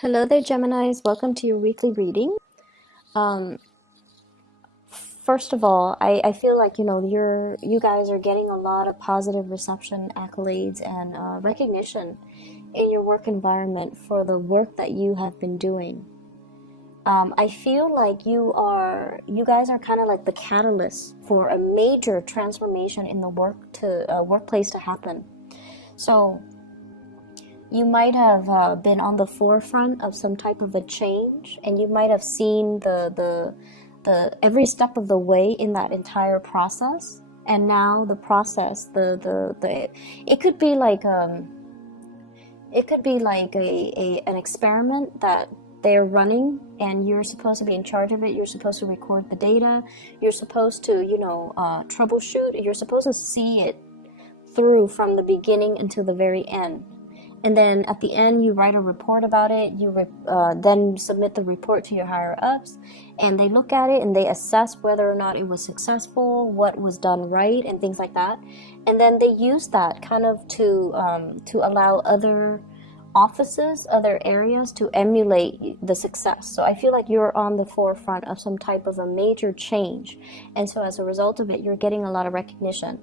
Hello there, Geminis. Welcome to your weekly reading. Um, First of all, I feel like you guys are getting a lot of positive reception, accolades, and recognition in your work environment for the work that you have been doing. I feel like you guys are kind of like the catalyst for a major transformation in the workplace to happen. So you might have been on the forefront of some type of a change, and you might have seen the every step of the way in that entire process. And now the process, the it could be like an experiment that they're running, and you're supposed to be in charge of it. You're supposed to record the data. You're supposed to troubleshoot. You're supposed to see it through from the beginning until the very end. And then at the end, you write a report about it. You then submit the report to your higher ups, and they look at it and they assess whether or not it was successful, what was done right, and things like that. And then they use that kind of to allow other offices, other areas to emulate the success. So I feel like you're on the forefront of some type of a major change, and so as a result of it, you're getting a lot of recognition.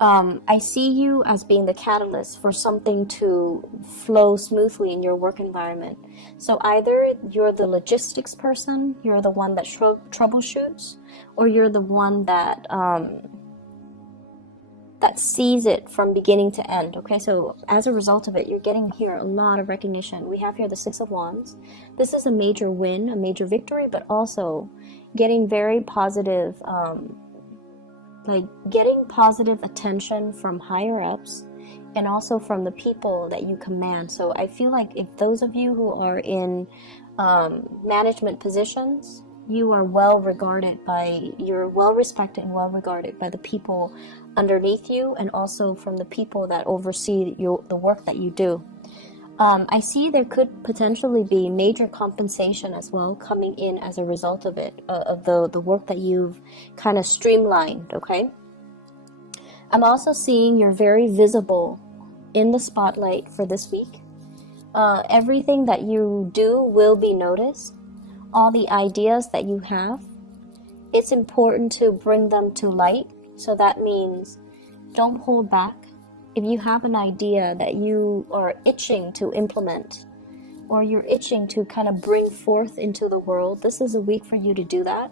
I see you as being the catalyst for something to flow smoothly in your work environment. So either you're the logistics person, you're the one that troubleshoots, or you're the one that sees it from beginning to end. Okay, so as a result of it, you're getting here a lot of recognition. We have here the Six of Wands. This is a major win, a major victory, but also getting very positive. Like getting positive attention from higher ups and also from the people that you command. So I feel like if those of you who are in management positions, you're well respected and well regarded by the people underneath you, and also from the people that oversee the work that you do. I see there could potentially be major compensation as well coming in as a result of it, of the work that you've kind of streamlined, okay? I'm also seeing you're very visible in the spotlight for this week. Everything that you do will be noticed. All the ideas that you have, it's important to bring them to light. So that means don't hold back. If you have an idea that you are itching to implement, or you're itching to kind of bring forth into the world, this is a week for you to do that.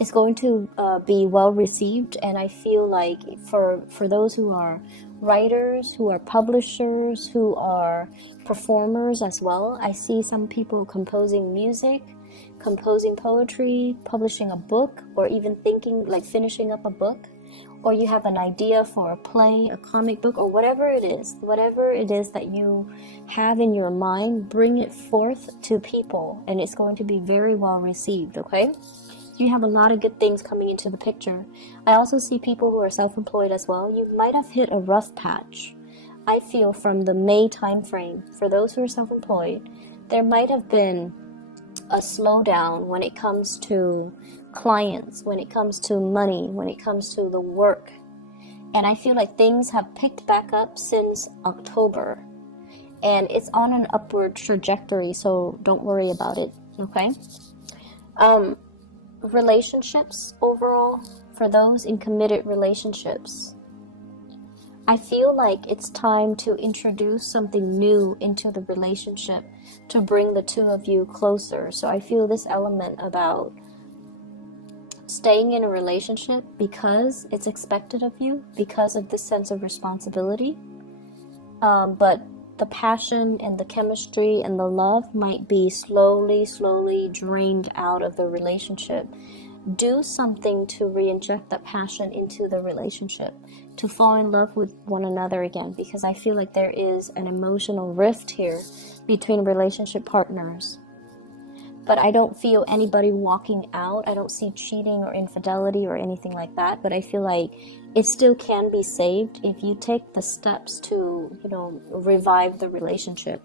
It's going to be well received, and I feel like for those who are writers, who are publishers, who are performers as well, I see some people composing music, composing poetry, publishing a book, or even thinking like finishing up a book. Or you have an idea for a play, a comic book, or whatever it is that you have in your mind, bring it forth to people, and it's going to be very well received, okay? You have a lot of good things coming into the picture. I also see people who are self-employed as well. You might have hit a rough patch. I feel from the May time frame, for those who are self-employed, there might have been a slowdown when it comes to clients, when it comes to money, when it comes to the work. And I feel like things have picked back up since October. And it's on an upward trajectory, so don't worry about it, okay? Relationships overall, for those in committed relationships, I feel like it's time to introduce something new into the relationship to bring the two of you closer. So I feel this element about staying in a relationship because it's expected of you, because of this sense of responsibility. But the passion and the chemistry and the love might be slowly drained out of the relationship. Do something to re-inject that passion into the relationship, to fall in love with one another again, because I feel like there is an emotional rift here between relationship partners. But I don't feel anybody walking out. I don't see cheating or infidelity or anything like that, but I feel like it still can be saved if you take the steps to, revive the relationship.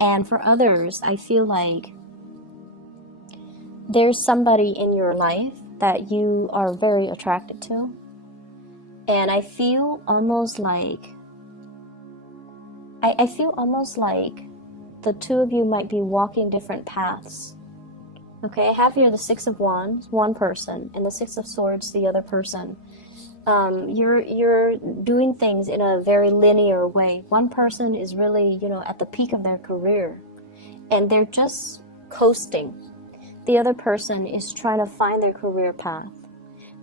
And for others, I feel like there's somebody in your life that you are very attracted to. And I feel almost like the two of you might be walking different paths. Okay, I have here the Six of Wands, one person, and the Six of Swords, the other person. You're doing things in a very linear way. One person is really, at the peak of their career, and they're just coasting. The other person is trying to find their career path.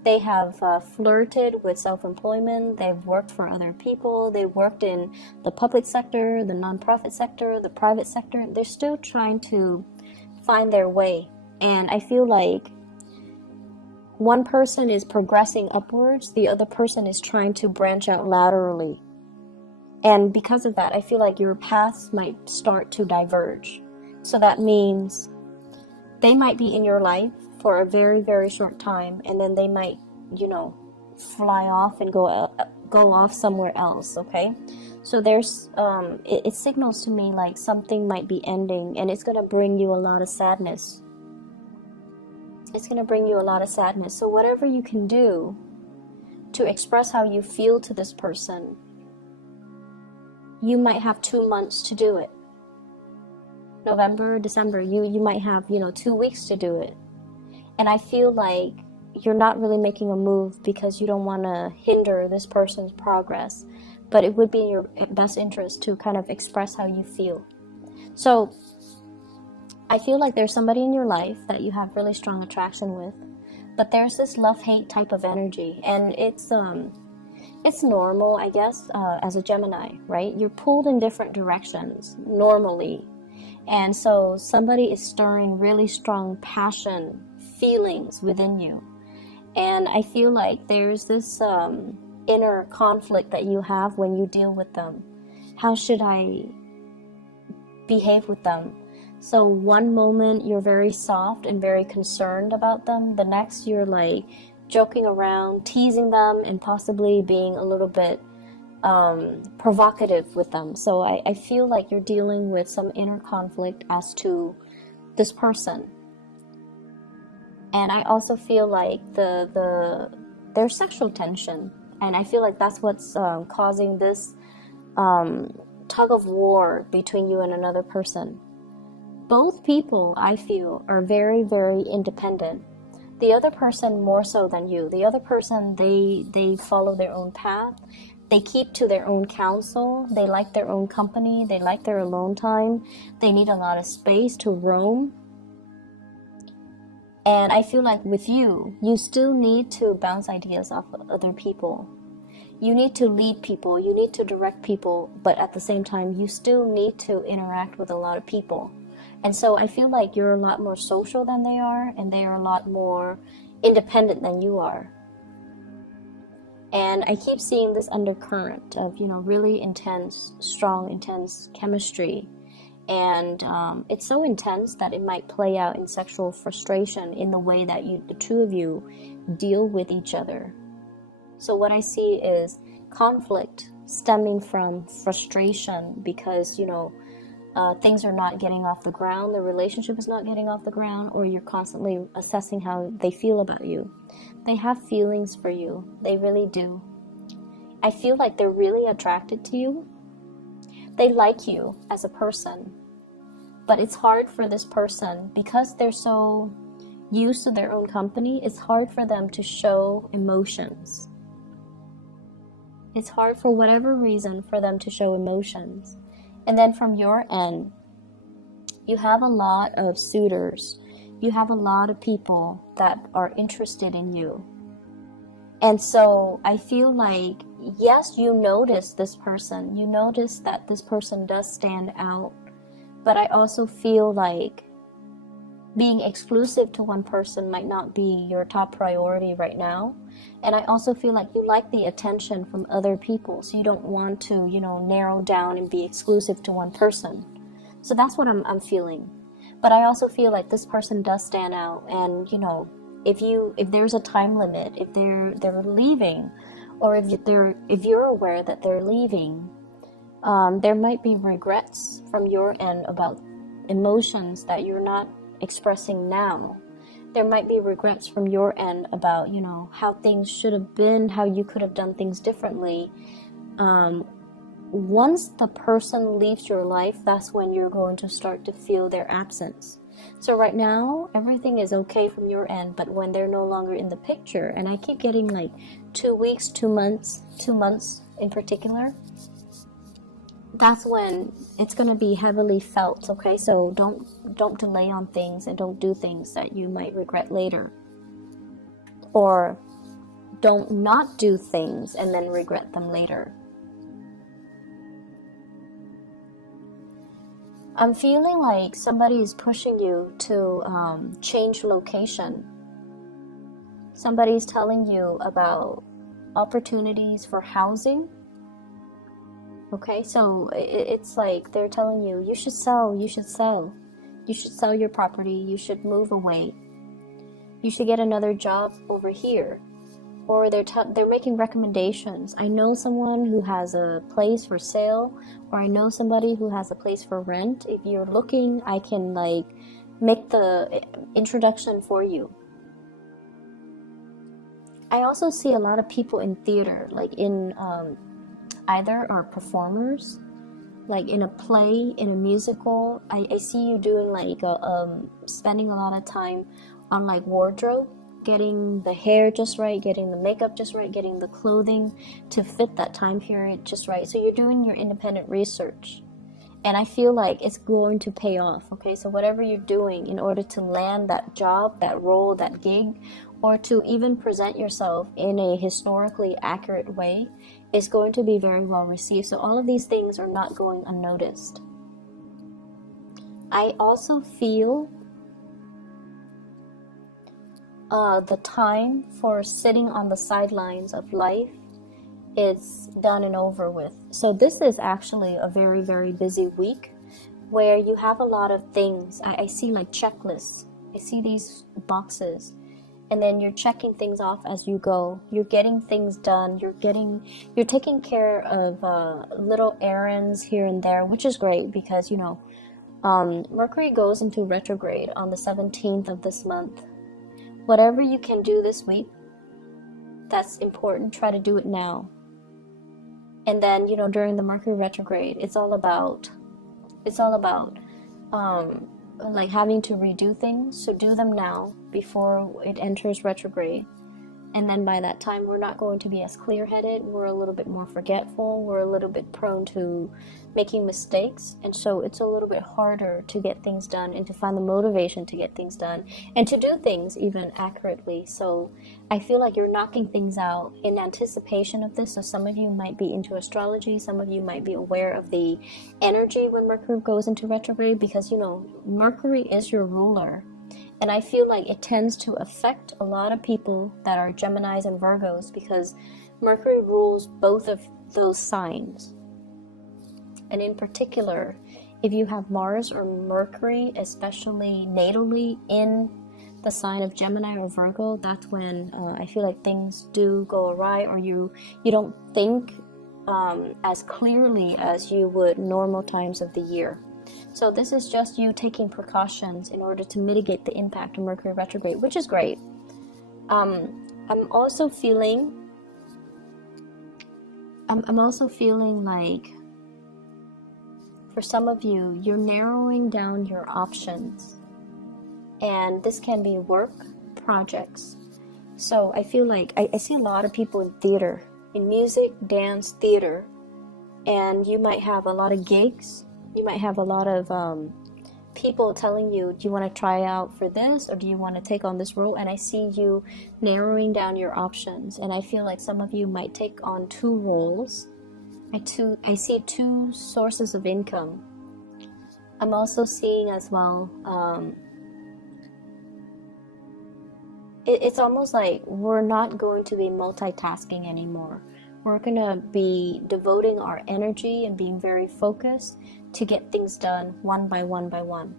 They have flirted with self-employment. They've worked for other people. They've worked in the public sector, the nonprofit sector, the private sector. They're still trying to find their way. And I feel like one person is progressing upwards. The other person is trying to branch out laterally. And because of that, I feel like your paths might start to diverge. So that means they might be in your life for a very, very short time, and then they might, fly off and go off somewhere else, okay? So there's, it signals to me like something might be ending, and it's going to bring you a lot of sadness. It's going to bring you a lot of sadness. So whatever you can do to express how you feel to this person, you might have 2 months to do it. November, December, you might have, 2 weeks to do it. And I feel like you're not really making a move because you don't want to hinder this person's progress. But it would be in your best interest to kind of express how you feel. So I feel like there's somebody in your life that you have really strong attraction with. But there's this love-hate type of energy. And it's normal, I guess, as a Gemini, right? You're pulled in different directions normally. And so somebody is stirring really strong passion, feelings within you. And I feel like there's this inner conflict that you have when you deal with them. How should I behave with them? So one moment you're very soft and very concerned about them. The next you're like joking around, teasing them, and possibly being a little bit provocative with them. So I feel like you're dealing with some inner conflict as to this person. And I also feel like there's sexual tension, and I feel like that's what's causing this tug of war between you and another person. Both people, I feel, are very, very independent. The other person more so than you. The other person, they follow their own path. They keep to their own counsel. They like their own company. They like their alone time. They need a lot of space to roam. And I feel like with you, you still need to bounce ideas off of other people. You need to lead people. You need to direct people. But at the same time, you still need to interact with a lot of people. And so I feel like you're a lot more social than they are. And they are a lot more independent than you are. And I keep seeing this undercurrent of, really intense, strong, intense chemistry. And it's so intense that it might play out in sexual frustration in the way that the two of you deal with each other. So what I see is conflict stemming from frustration because, things are not getting off the ground, the relationship is not getting off the ground, or you're constantly assessing how they feel about you. They have feelings for you. They really do. I feel like they're really attracted to you. They like you as a person. But it's hard for this person, because they're so used to their own company, it's hard for them to show emotions. It's hard for whatever reason for them to show emotions. And then from your end, you have a lot of suitors. You have a lot of people that are interested in you. And so I feel like, yes, you notice this person. You notice that this person does stand out. But I also feel like being exclusive to one person might not be your top priority right now. And I also feel like you like the attention from other people. So you don't want to, narrow down and be exclusive to one person. So that's what I'm feeling. But I also feel like this person does stand out. And, if there's a time limit, if they're leaving, or if you're aware that they're leaving, there might be regrets from your end about emotions that you're not expressing now. There might be regrets from your end about, how things should have been, how you could have done things differently. once the person leaves your life, that's when you're going to start to feel their absence. So right now, everything is okay from your end, but when they're no longer in the picture, and I keep getting like 2 weeks, 2 months, 2 months in particular, that's when it's going to be heavily felt, okay? So don't delay on things, and don't do things that you might regret later. Or don't not do things and then regret them later. I'm feeling like somebody is pushing you to change location. Somebody's telling you about opportunities for housing. Okay, so it's like they're telling you, you should sell, you should sell. You should sell your property, you should move away. You should get another job over here. Or they're making recommendations. I know someone who has a place for sale, or I know somebody who has a place for rent. If you're looking, I can like make the introduction for you. I also see a lot of people in theater, like in either are performers, like in a play, in a musical. I see you doing like spending a lot of time on like wardrobe, getting the hair just right, getting the makeup just right, getting the clothing to fit that time period just right. So you're doing your independent research, and I feel like it's going to pay off. Okay, so whatever you're doing in order to land that job, that role, that gig, or to even present yourself in a historically accurate way is going to be very well received. So all of these things are not going unnoticed. I also feel the time for sitting on the sidelines of life is done and over with. So this is actually a very, very busy week where you have a lot of things. I see like checklists. I see these boxes, and then you're checking things off as you go. You're getting things done. You're taking care of little errands here and there, which is great because, you know, Mercury goes into retrograde on the 17th of this month. Whatever you can do this week, that's important. Try to do it now. And then, you know, during the Mercury retrograde, it's all about like having to redo things. So do them now before it enters retrograde. And then by that time, we're not going to be as clear-headed. We're a little bit more forgetful. We're a little bit prone to making mistakes. And so it's a little bit harder to get things done and to find the motivation to get things done and to do things even accurately. So I feel like you're knocking things out in anticipation of this. So some of you might be into astrology. Some of you might be aware of the energy when Mercury goes into retrograde because, you know, Mercury is your ruler. And I feel like it tends to affect a lot of people that are Geminis and Virgos because Mercury rules both of those signs. And in particular, if you have Mars or Mercury, especially natally in the sign of Gemini or Virgo, that's when I feel like things do go awry, or you don't think as clearly as you would normal times of the year. So this is just you taking precautions in order to mitigate the impact of Mercury retrograde, which is great. I'm also feeling like for some of you, you're narrowing down your options. And this can be work, projects. So I feel like I see a lot of people in theater, in music, dance, theater. And you might have a lot of gigs. You might have a lot of people telling you, do you want to try out for this or do you want to take on this role? And I see you narrowing down your options. And I feel like some of you might take on 2 roles. I see 2 sources of income. I'm also seeing as well, it's almost like we're not going to be multitasking anymore. We're going to be devoting our energy and being very focused to get things done one by one by one.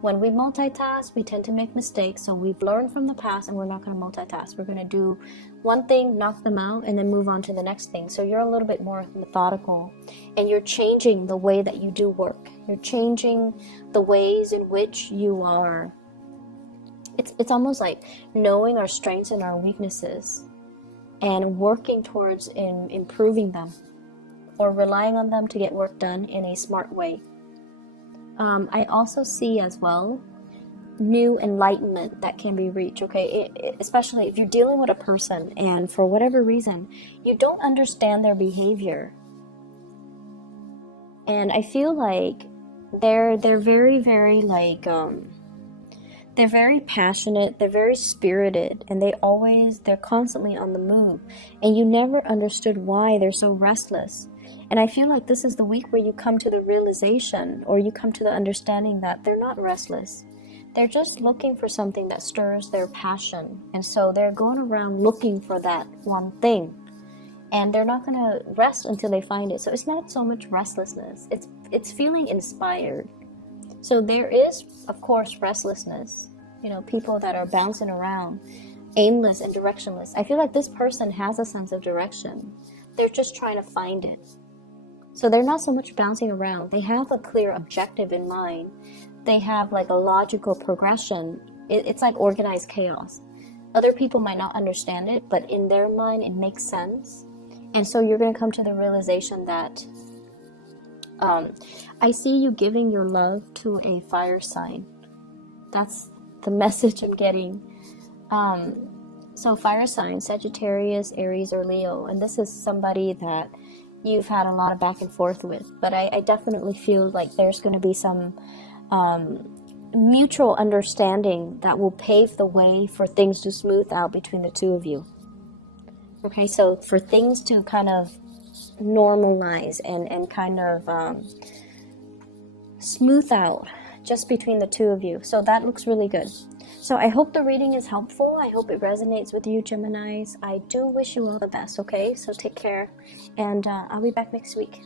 When we multitask, we tend to make mistakes, so we've learned from the past and we're not going to multitask. We're going to do one thing, knock them out, and then move on to the next thing. So you're a little bit more methodical, and you're changing the way that you do work. You're changing the ways in which you are. It's almost like knowing our strengths and our weaknesses and working towards improving them or relying on them to get work done in a smart way. I also see as well new enlightenment that can be reached, okay? Especially if you're dealing with a person and for whatever reason you don't understand their behavior, and I feel like they're very, very like they're very passionate, they're very spirited, and they're constantly on the move, and you never understood why they're so restless. And I feel like this is the week where you come to the realization, or you come to the understanding that they're not restless. They're just looking for something that stirs their passion. And so they're going around looking for that one thing. And they're not going to rest until they find it. So it's not so much restlessness. It's feeling inspired. So there is, of course, restlessness. You know, people that are bouncing around, aimless and directionless. I feel like this person has a sense of direction. They're just trying to find it. So they're not so much bouncing around. They have a clear objective in mind. They have like a logical progression. It's like organized chaos. Other people might not understand it, but in their mind, it makes sense. And so you're going to come to the realization that I see you giving your love to a fire sign. That's the message I'm getting. So fire sign, Sagittarius, Aries, or Leo. And this is somebody that you've had a lot of back and forth with. But I definitely feel like there's going to be some mutual understanding that will pave the way for things to smooth out between the two of you. Okay, so for things to kind of normalize and kind of smooth out just between the two of you. So that looks really good. So I hope the reading is helpful. I hope it resonates with you, Geminis. I do wish you all the best, okay? So take care, and I'll be back next week.